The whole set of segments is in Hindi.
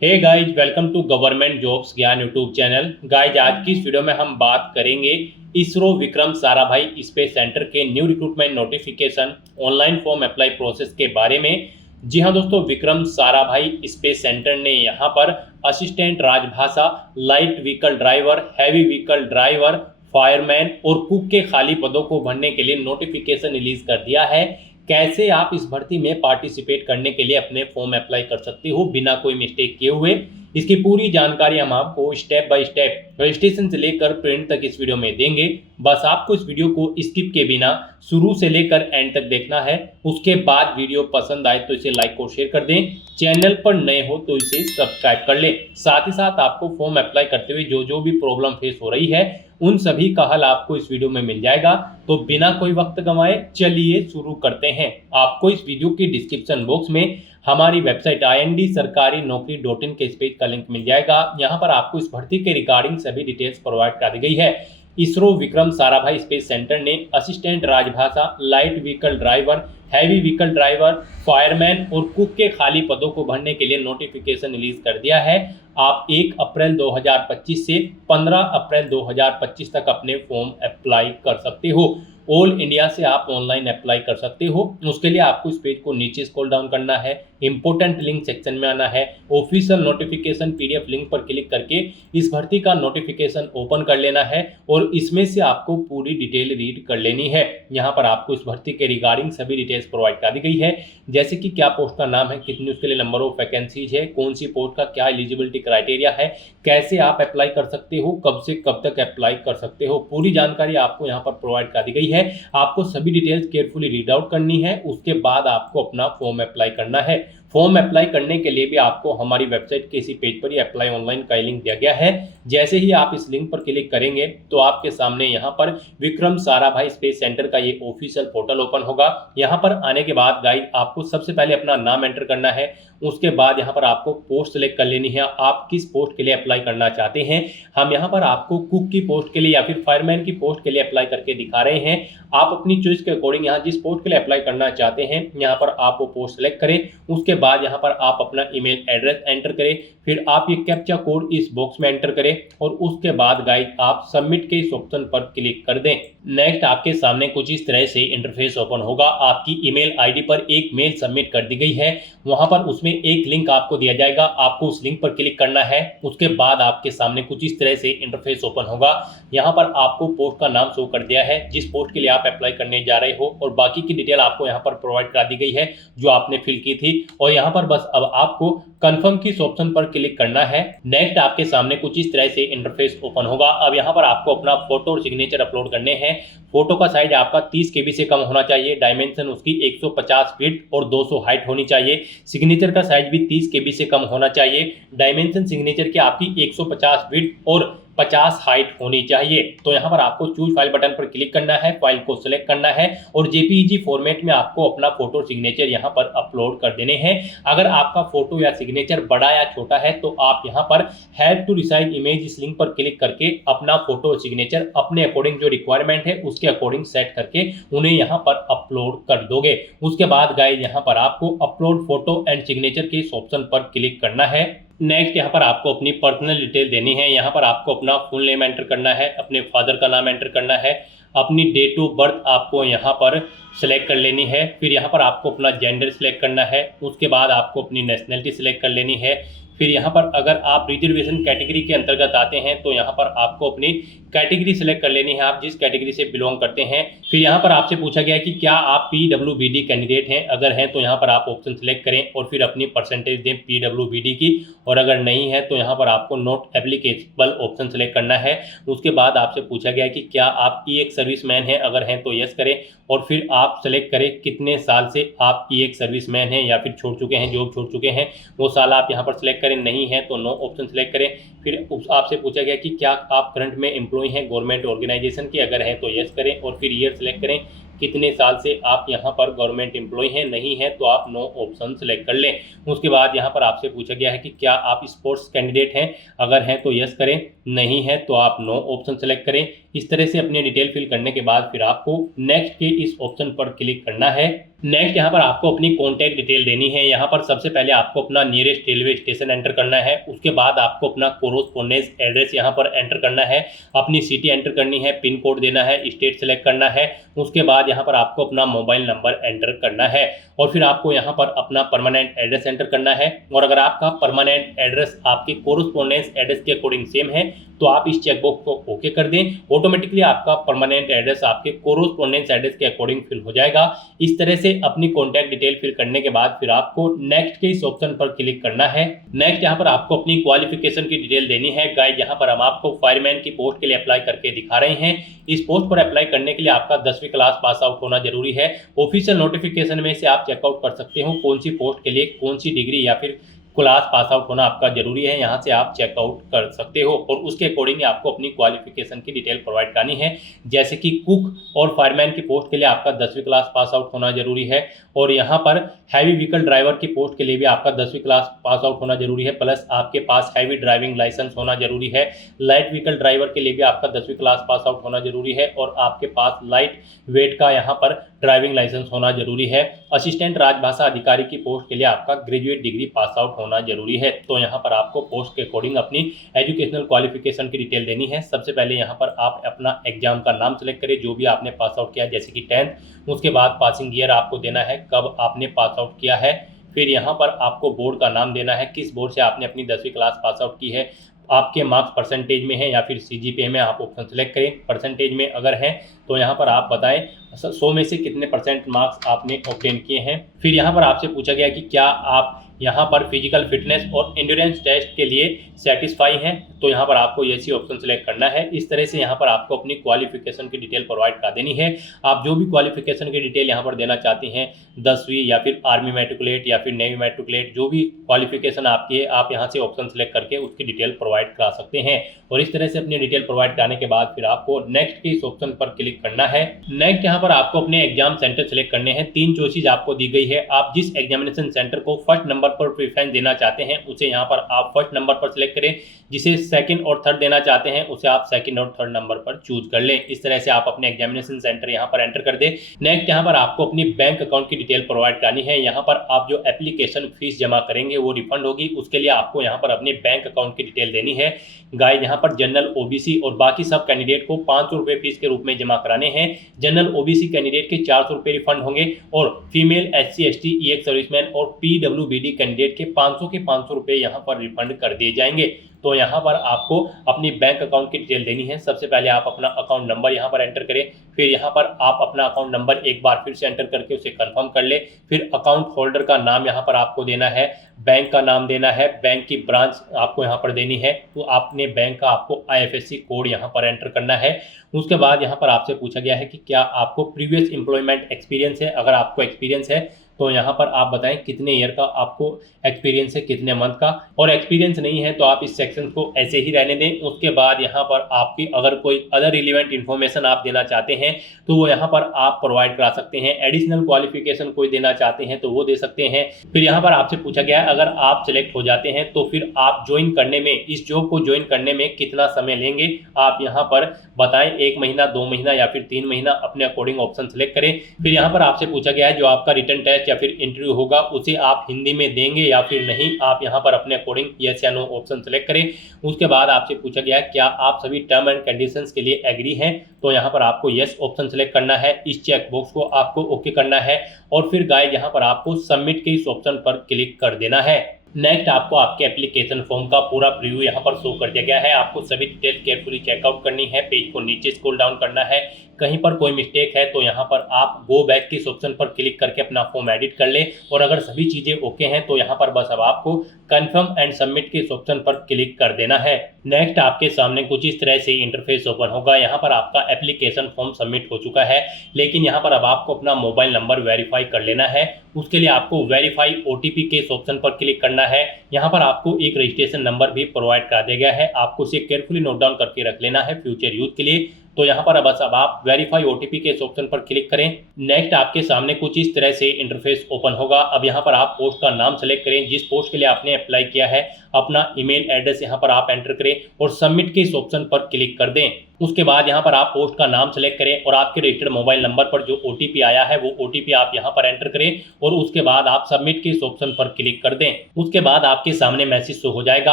Hey guys, welcome to government jobs Gyan YouTube channel. Guys, आज की इस वीडियो में हम बात करेंगे इसरो विक्रम साराभाई स्पेस सेंटर के new recruitment notification online form apply process के बारे में। जी हाँ दोस्तों, विक्रम साराभाई स्पेस सेंटर ने यहाँ पर असिस्टेंट राजभाषा, light vehicle driver, heavy vehicle driver, fireman और कुक के खाली पदों को भरने के लिए नोटिफिकेशन रिलीज कर दिया है। कैसे आप इस भर्ती में पार्टिसिपेट करने के लिए अपने फॉर्म अप्लाई कर सकते हो बिना कोई मिस्टेक किए हुए, इसकी पूरी जानकारी हम आपको स्टेप बाय स्टेप रजिस्ट्रेशन से लेकर प्रिंट तक इस वीडियो में देंगे। बस आपको इस वीडियो को स्किप के बिना शुरू से लेकर एंड तक देखना है। उसके बाद वीडियो पसंद आए तो इसे लाइक और शेयर कर दें। चैनल पर नए हो तो इसे सब्सक्राइब कर लें। साथ ही साथ आपको फॉर्म अप्लाई करते हुए जो भी प्रॉब्लम फेस हो रही है उन सभी का हल आपको इस वीडियो में मिल जाएगा। तो बिना कोई वक्त गंवाए चलिए शुरू करते हैं। आपको इस वीडियो के डिस्क्रिप्शन बॉक्स में हमारी वेबसाइट IND-sarkari-naukri.in के इस पेज का लिंक मिल जाएगा। यहाँ पर आपको इस भर्ती के रिगार्डिंग सभी डिटेल्स प्रोवाइड कर दी गई है। इसरो विक्रम साराभाई स्पेस सेंटर ने असिस्टेंट राजभाषा, light vehicle driver, heavy vehicle driver, fireman और कुक के खाली पदों को भरने के लिए नोटिफिकेशन रिलीज कर दिया है। आप 1 अप्रैल 2025 से 15 अप्रैल 2025 तक अपने फॉर्म अप्लाई कर सकते हो। ऑल इंडिया से आप ऑनलाइन अप्लाई कर सकते हो। उसके लिए आपको इस पेज को नीचे स्क्रॉल डाउन करना है, इंपोर्टेंट लिंक सेक्शन में आना है, ऑफिशियल नोटिफिकेशन PDF लिंक पर क्लिक करके इस भर्ती का नोटिफिकेशन ओपन कर लेना है और इसमें से आपको पूरी डिटेल रीड कर लेनी है। यहाँ पर आपको इस भर्ती के रिगार्डिंग सभी डिटेल्स प्रोवाइड कर दी गई है, जैसे कि क्या पोस्ट का नाम है, कितनी उसके लिए नंबर ऑफ वैकेंसीज है, कौन सी पोस्ट का क्या एलिजिबिलिटी क्राइटेरिया है, कैसे आप अप्लाई कर सकते हो, कब से कब तक अप्लाई कर सकते हो, पूरी जानकारी आपको यहाँ पर प्रोवाइड कर दी गई है। आपको सभी डिटेल्स केयरफुली रीड आउट करनी है। उसके बाद आपको अपना फॉर्म अप्लाई करना है। फॉर्म अप्लाई करने के लिए भी आपको हमारी वेबसाइट के इसी पेज पर ही अप्लाई ऑनलाइन का लिंक दिया गया है। जैसे ही आप इस लिंक पर क्लिक करेंगे तो आपके सामने यहाँ पर विक्रम साराभाई स्पेस सेंटर का ये ऑफिशियल पोर्टल ओपन होगा। यहाँ पर आने के बाद गाइस आपको सबसे पहले अपना नाम एंटर करना है। उसके बाद यहाँ पर आपको पोस्ट सेलेक्ट कर लेनी है, आप किस पोस्ट के लिए अप्लाई करना चाहते हैं। हम यहाँ पर आपको कुक की पोस्ट के लिए या फिर फायरमैन की पोस्ट के लिए अप्लाई करके दिखा रहे हैं। आप अपनी चॉइस के अकॉर्डिंग यहाँ जिस पोस्ट के लिए अप्लाई करना चाहते हैं यहाँ पर आप वो पोस्ट सेलेक्ट करें। उसके बाद यहाँ पर आप अपना ईमेल एड्रेस एंटर करें, फिर आप ये कैप्चा कोड इस बॉक्स में एंटर करें और उसके बाद गाइस आप सबमिट के इस ऑप्शन पर क्लिक कर दें। नेक्स्ट आपके सामने कुछ इस तरह से इंटरफेस ओपन होगा। आपकी ईमेल आईडी पर एक मेल सबमिट कर दी गई है। वहां पर उसमें एक लिंक आपको दिया जाएगा, आपको उस लिंक पर क्लिक करना है। उसके बाद आपके सामने कुछ इस तरह से इंटरफेस ओपन होगा। यहाँ पर आपको पोस्ट का नाम शो कर दिया है जिस पोस्ट के लिए आप अप्लाई करने जा रहे हो और बाकी की डिटेल आपको यहाँ पर प्रोवाइड करा दी गई है जो आपने फिल की थी। और यहाँ पर बस अब आपको कंफर्म की इस ऑप्शन पर क्लिक करना है। नेक्स्ट आपके सामने कुछ इस तरह से इंटरफेस ओपन होगा। अब यहाँ पर आपको अपना फोटो और सिग्नेचर अपलोड करने हैं। फोटो का साइज आपका 30 KB से कम होना चाहिए, डायमेंशन उसकी 150 फीट और 200 हाइट होनी चाहिए। सिग्नेचर का साइज भी 30 KB से कम होना चाहिए, डायमेंशन सिग्नेचर की आपकी 150 फीट और 50 हाइट होनी चाहिए। तो यहाँ पर आपको चूज फाइल बटन पर क्लिक करना है, फाइल को सिलेक्ट करना है और JPEG फॉर्मेट में आपको अपना फोटो सिग्नेचर यहाँ पर अपलोड कर देने हैं। अगर आपका फोटो या सिग्नेचर बड़ा या छोटा है तो आप यहाँ पर हैव टू रिसाइज इमेज इस लिंक पर क्लिक करके अपना फोटो और सिग्नेचर अपने अकॉर्डिंग जो रिक्वायरमेंट है उसके अकॉर्डिंग सेट करके उन्हें यहाँ पर अपलोड कर दोगे। उसके बाद गाइस यहाँ पर आपको अपलोड फोटो एंड सिग्नेचर के इस ऑप्शन पर क्लिक करना है। नेक्स्ट यहाँ पर आपको अपनी पर्सनल डिटेल देनी है। यहाँ पर आपको अपना फुल नेम एंटर करना है, अपने फादर का नाम एंटर करना है, अपनी डेट ऑफ बर्थ आपको यहाँ पर सेलेक्ट कर लेनी है। फिर यहाँ पर आपको अपना जेंडर सेलेक्ट करना है। उसके बाद आपको अपनी नेशनलिटी सेलेक्ट कर लेनी है। फिर यहाँ पर अगर आप रिजर्वेशन कैटेगरी के अंतर्गत आते हैं तो यहाँ पर आपको अपनी कैटेगरी सेलेक्ट कर लेनी है, आप जिस कैटेगरी से बिलोंग करते हैं। फिर यहाँ पर आपसे पूछा गया है कि क्या आप PWBD कैंडिडेट हैं। अगर हैं तो यहाँ पर आप ऑप्शन सेलेक्ट करें और फिर अपनी परसेंटेज दें PWBD की, और अगर नहीं है तो यहाँ पर आपको नॉट एप्लीकेबल ऑप्शन सेलेक्ट करना है। उसके बाद आपसे पूछा गया है कि क्या आप EX सर्विसमैन हैं। अगर हैं तो यस करें और फिर आप सेलेक्ट करें कितने साल से आप EX सर्विसमैन हैं या फिर छोड़ चुके हैं, जॉब छोड़ चुके हैं, वो साल आप यहाँ पर सेलेक्ट करें। नहीं है तो नो ऑप्शन सेलेक्ट करें। फिर आपसे पूछा गया कि क्या आप करंट में एम्प्लॉय हैं गवर्नमेंट ऑर्गेनाइजेशन के। अगर हैं तो यस करें और फिर ईयर सेलेक्ट करें कितने साल से आप यहाँ पर गवर्नमेंट एम्प्लॉय हैं, नहीं है तो आप नो ऑप्शन सेलेक्ट कर लें। उसके बाद यहाँ पर आपसे पूछा गया है कि क्या आप स्पोर्ट्स कैंडिडेट हैं, अगर हैं तो यस करें, नहीं है तो आप नो ऑप्शन सेलेक्ट करें। इस तरह से अपनी डिटेल फिल करने के बाद फिर आपको नेक्स्ट के इस ऑप्शन पर क्लिक करना है। नेक्स्ट यहाँ पर आपको अपनी कॉन्टैक्ट डिटेल देनी है। यहाँ पर सबसे पहले आपको अपना नियरेस्ट रेलवे स्टेशन एंटर करना है। उसके बाद आपको अपना कोरोस्पोंडेंस एड्रेस यहाँ पर एंटर करना है, अपनी सिटी एंटर करनी है, पिन कोड देना है, स्टेट सेलेक्ट करना है। उसके बाद यहाँ पर आपको अपना मोबाइल नंबर एंटर करना है और फिर आपको यहाँ पर अपना परमानेंट एड्रेस एंटर करना है। और अगर आपका परमानेंट एड्रेस आपके कोरोस्पोंडेंस एड्रेस के अकॉर्डिंग सेम है तो आप इस चेकबॉक्स को ओके कर दें, ऑटोमेटिकली आपका परमानेंट एड्रेस आपके कोरोस्पोंडेंस एड्रेस के अकॉर्डिंग फिल हो जाएगा। इस तरह से अपनी कॉन्टैक्ट डिटेल फिल करने के बाद फिर आपको नेक्स्ट के इस ऑप्शन पर क्लिक करना है। नेक्स्ट यहाँ पर आपको अपनी क्वालिफिकेशन की डिटेल देनी है। गाइस यहाँ पर हम आपको फायरमैन की पोस्ट के लिए अप्लाई करके दिखा रहे हैं। इस पोस्ट पर अप्लाई करने के लिए आपका 10वीं क्लास पास आउट होना जरूरी है। ऑफिशियल नोटिफिकेशन में से आप चेकआउट कर सकते हो कौन सी पोस्ट के लिए कौन सी डिग्री या फिर क्लास पास आउट होना आपका जरूरी है, यहाँ से आप चेकआउट कर सकते हो और उसके अकॉर्डिंग आपको अपनी क्वालिफिकेशन की डिटेल प्रोवाइड करनी है। जैसे कि कुक और फायरमैन की पोस्ट के लिए आपका 10वीं क्लास पास आउट होना जरूरी है और यहाँ पर हैवी व्हीकल ड्राइवर की पोस्ट के लिए भी आपका 10वीं क्लास पास आउट होना जरूरी है, प्लस आपके पास हैवी ड्राइविंग लाइसेंस होना जरूरी है। लाइट व्हीकल ड्राइवर के लिए भी आपका 10वीं क्लास पास आउट होना जरूरी है और आपके पास लाइट वेट का यहाँ पर ड्राइविंग लाइसेंस होना जरूरी है। असिस्टेंट राजभाषा अधिकारी की पोस्ट के लिए आपका ग्रेजुएट डिग्री पास आउट होना जरूरी है। तो यहाँ पर आपको पोस्ट के अकॉर्डिंग अपनी एजुकेशनल क्वालिफिकेशन की डिटेल देनी है। सबसे पहले यहाँ पर आप अपना एग्जाम का नाम सेलेक्ट करें जो भी आपने पास आउट किया, जैसे कि 10th। उसके बाद पासिंग ईयर आपको देना है, कब आपने पास आउट किया है। फिर यहाँ पर आपको बोर्ड का नाम देना है, किस बोर्ड से आपने अपनी 10वीं क्लास पास आउट की है, आपके मार्क्स परसेंटेज में है या फिर सीजीपीए में, आप ऑप्शन सेलेक्ट करें। परसेंटेज में अगर है तो यहाँ पर आप बताएं 100 में से कितने परसेंट मार्क्स आपने ऑब्टेन किए हैं। फिर यहाँ पर आपसे पूछा गया कि क्या आप यहाँ पर फिजिकल फिटनेस और एंड्योरेंस टेस्ट के लिए सेटिस्फाई हैं, तो यहाँ पर आपको ये सी ऑप्शन सेलेक्ट करना है। इस तरह से यहाँ पर आपको अपनी क्वालिफिकेशन की डिटेल प्रोवाइड कर देनी है। आप जो भी क्वालिफिकेशन की डिटेल यहाँ पर देना चाहते हैं, 10वीं या फिर आर्मी मैट्रिकुलेट या फिर नेवी मैट्रिकुलेट, जो भी क्वालिफिकेशन आपकी है आप यहाँ से ऑप्शन सेलेक्ट करके उसकी डिटेल प्रोवाइड करा सकते हैं। और इस तरह से अपनी डिटेल प्रोवाइड कराने के बाद फिर आपको नेक्स्ट के इस ऑप्शन पर क्लिक करना है। नेक्स्ट यहाँ पर आपको अपने एग्जाम सेंटर सेलेक्ट करने हैं। 3 चॉइसेस आपको दी गई है। आप जिस एग्जामिनेशन सेंटर को फर्स्ट नंबर पर प्रेफरेंस देना चाहते हैं उसे यहाँ पर आप फर्स्ट नंबर पर सिलेक्ट करें, जिसे सेकंड और थर्ड देना चाहते हैं उसे आप सेकंड और थर्ड नंबर पर चूज कर लें। इस तरह से आप अपने एग्जामिनेशन सेंटर यहाँ पर एंटर कर दें। नेक्स्ट यहाँ पर आपको अपनी बैंक अकाउंट की डिटेल प्रोवाइड करनी है। यहाँ पर आप जो एप्लीकेशन फीस जमा करेंगे वो रिफंड होगी, उसके लिए आपको यहाँ पर अपने बैंक अकाउंट की डिटेल देनी है। गाइस यहाँ पर जनरल ओबीसी और बाकी सब कैंडिडेट को 500 रुपये फीस के रूप में जमा कराने हैं। जनरल ओबीसी कैंडिडेट के 400 रुपये रिफंड होंगे और female SC ST EX serviceman और PWBD कैंडिडेट के 500 रुपये यहाँ पर रिफंड कर दिए जाएंगे। तो यहाँ पर आपको अपनी बैंक अकाउंट की डिटेल देनी है। सबसे पहले आप अपना अकाउंट नंबर यहाँ पर एंटर करें, फिर यहाँ पर आप अपना अकाउंट नंबर एक बार फिर से एंटर करके उसे कंफर्म कर ले। फिर अकाउंट होल्डर का नाम यहाँ पर आपको देना है, बैंक का नाम देना है, बैंक की ब्रांच आपको यहाँ पर देनी है, तो आपने बैंक का आपको IFSC कोड यहाँ पर एंटर करना है। उसके बाद यहाँ पर आपसे पूछा गया है कि क्या आपको प्रीवियस एम्प्लॉयमेंट एक्सपीरियंस है। अगर आपको एक्सपीरियंस है तो यहाँ पर आप बताएं कितने ईयर का आपको एक्सपीरियंस है, कितने मंथ का, और एक्सपीरियंस नहीं है तो आप इस सेक्शन को ऐसे ही रहने दें। उसके बाद यहाँ पर आपकी अगर कोई अदर रिलेवेंट इन्फॉर्मेशन आप देना चाहते हैं तो वो यहाँ पर आप प्रोवाइड करा सकते हैं। एडिशनल क्वालिफिकेशन कोई देना चाहते हैं तो वो दे सकते हैं। फिर यहाँ पर आपसे पूछा गया है अगर आप सिलेक्ट हो जाते हैं तो फिर आप ज्वाइन करने में, इस जॉब को ज्वाइन करने में कितना समय लेंगे, आप यहाँ पर बताएं 1 महीना, 2 महीना या फिर 3 महीना, अपने अकॉर्डिंग ऑप्शन सेलेक्ट करें। फिर यहाँ पर आपसे पूछा गया है जो आपका रिटन टेस्ट या फिर इंटरव्यू होगा उसे आप हिंदी में देंगे या फिर नहीं, आप यहाँ पर अपने अकॉर्डिंग यस या नो ऑप्शन सेलेक्ट करें। उसके बाद आपसे पूछा गया है क्या आप सभी टर्म एंड कंडीशंस के लिए एग्री हैं, तो यहाँ पर आपको यस ऑप्शन सेलेक्ट करना है। इस चेक बॉक्स को आपको ओके करना है और फिर गाइस यहाँ पर आपको सबमिट के इस ऑप्शन पर क्लिक कर देना है। नेक्स्ट आपको आपके एप्लीकेशन फॉर्म का पूरा प्रीव्यू यहाँ पर शो कर दिया गया है। आपको सभी डिटेल केयरफुली चेकआउट करनी है, पेज को नीचे स्क्रॉल डाउन करना है। कहीं पर कोई मिस्टेक है तो यहाँ पर आप गो बैक के इस ऑप्शन पर क्लिक करके अपना फॉर्म एडिट कर ले, और अगर सभी चीज़ें ओके हैं तो यहाँ पर बस अब आपको कंफर्म एंड सबमिट के इस ऑप्शन पर क्लिक कर देना है। नेक्स्ट आपके सामने कुछ इस तरह से इंटरफेस ओपन होगा। यहाँ पर आपका एप्लीकेशन फॉर्म सबमिट हो चुका है, लेकिन यहाँ पर अब आपको अपना मोबाइल नंबर वेरीफाई कर लेना है। उसके लिए आपको वेरीफाई OTP के इस ऑप्शन पर क्लिक करना है। यहाँ पर आपको एक रजिस्ट्रेशन नंबर भी प्रोवाइड कर दिया गया है, आपको उसे केयरफुली नोट डाउन करके रख लेना है फ्यूचर यूज के लिए। तो यहाँ पर बस अब आप वेरीफाई ओटीपी के इस ऑप्शन पर क्लिक करें। नेक्स्ट आपके सामने कुछ इस तरह से इंटरफेस ओपन होगा। अब यहाँ पर आप पोस्ट का नाम सेलेक्ट करें, जिस पोस्ट के लिए आपने अप्लाई किया है, अपना ईमेल एड्रेस यहाँ पर आप एंटर करें और सबमिट के इस ऑप्शन पर क्लिक कर दें। उसके बाद यहाँ पर आप पोस्ट का नाम सेलेक्ट करें और आपके रजिस्टर्ड मोबाइल नंबर पर जो ओटीपी आया है वो ओटीपी आप यहाँ पर एंटर करें और उसके बाद आप सबमिट के इस ऑप्शन पर क्लिक कर दें। उसके बाद आपके सामने मैसेज शो हो जाएगा,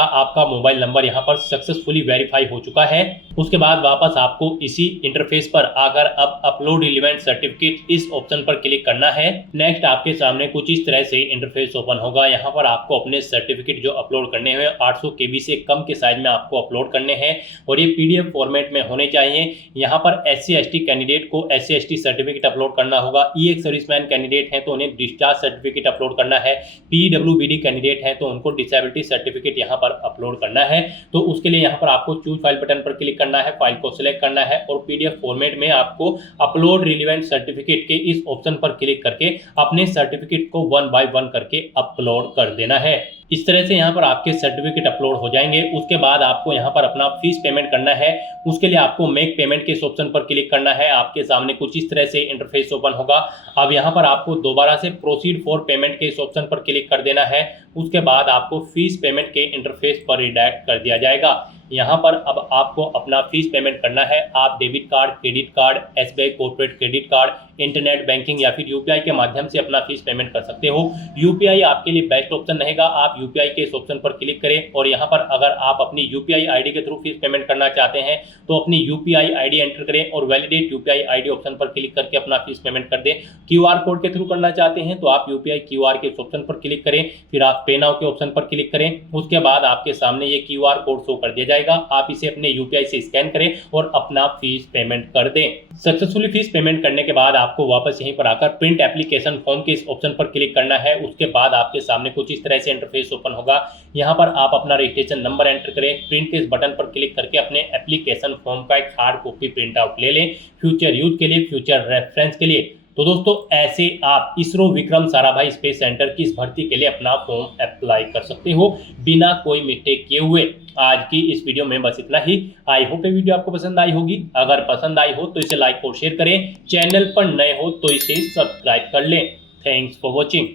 आपका मोबाइल नंबर यहाँ पर सक्सेसफुली वेरीफाई हो चुका है। उसके बाद वापस आपको इसी इंटरफेस पर आकर अब अपलोड रिलेवेंट सर्टिफिकेट इस ऑप्शन पर क्लिक करना है। नेक्स्ट आपके सामने कुछ इस तरह से इंटरफेस ओपन होगा। यहाँ पर आपको अपने सर्टिफिकेट जो अपलोड करने हैं 800 KB से कम के साइज में आपको अपलोड करने हैं और ये PDF फॉर्मेट में होने चाहिए। यहाँ पर SC/ST कैंडिडेट को SC/ST सर्टिफिकेट अपलोड करना होगा। EX सर्विसमैन कैंडिडेट हैं तो उन्हें डिस्चार्ज सर्टिफिकेट अपलोड करना है। PWBD कैंडिडेट हैं तो उनको डिसेबिलिटी सर्टिफिकेट यहाँ पर अपलोड करना है। तो उसके लिए यहाँ पर आपको चूज फाइल बटन पर क्लिक करना है, फाइल को सिलेक्ट करना है और PDF फॉर्मेट में आपको अपलोड रिलेवेंट सर्टिफिकेट के इस ऑप्शन पर क्लिक करके अपने सर्टिफिकेट को 1 बाय 1 करके अपलोड कर देना है। इस तरह से यहाँ पर आपके सर्टिफिकेट अपलोड हो जाएंगे। उसके बाद आपको यहाँ पर अपना फीस पेमेंट करना है। उसके लिए आपको मेक पेमेंट के इस ऑप्शन पर क्लिक करना है। आपके सामने कुछ इस तरह से इंटरफेस ओपन होगा। अब यहाँ पर आपको दोबारा से प्रोसीड फॉर पेमेंट के इस ऑप्शन पर क्लिक कर देना है। उसके बाद आपको फीस पेमेंट के इंटरफेस पर रिडायरेक्ट कर दिया जाएगा। यहाँ पर अब आपको अपना फीस पेमेंट करना है। आप debit card, credit card, SBI corporate credit card, internet banking या फिर UPI के माध्यम से अपना फीस पेमेंट कर सकते हो। UPI आपके लिए बेस्ट ऑप्शन रहेगा। आप UPI के इस ऑप्शन पर क्लिक करें और यहाँ पर अगर आप अपनी UPI ID के थ्रू फीस पेमेंट करना चाहते हैं तो अपनी UPI ID एंटर करें और वैलिडेट UPI ID ऑप्शन पर क्लिक करके अपना फीस पेमेंट कर दें। QR कोड के थ्रू करना चाहते हैं तो आप UPI QR के इस ऑप्शन पर क्लिक करें, फिर आप पे नाउ के ऑप्शन पर क्लिक करें। उसके बाद आपके सामने ये QR कोड शो कर दिया जाएगा। आप इसे अपने UPI से स्कैन करें और अपना फीस पेमेंट कर दें। सक्सेसफुली फीस पेमेंट करने के बाद आपको वापस यहीं पर आकर प्रिंट एप्लीकेशन फॉर्म के इस ऑप्शन पर क्लिक करना है। उसके बाद आपके सामने कुछ इस तरह से इंटरफेस ओपन होगा। यहाँ पर आप अपना रजिस्ट्रेशन नंबर एंटर करें, प्रिंट के इस बटन पर क्लिक करके अपने एप्लीकेशन फॉर्म का एक हार्ड कॉपी प्रिंट आउट ले लें, फ्यूचर यूज के लिए, फ्यूचर रेफरेंस के लिए। तो दोस्तों ऐसे आप इसरो विक्रम साराभाई स्पेस सेंटर की इस भर्ती के लिए अपना फॉर्म अप्लाई कर सकते हो बिना कोई मिस्टेक किए हुए। आज की इस वीडियो में बस इतना ही। आई होप ये वीडियो आपको पसंद आई होगी। अगर पसंद आई हो तो इसे लाइक और शेयर करें। चैनल पर नए हो तो इसे सब्सक्राइब कर लें। Thanks for watching.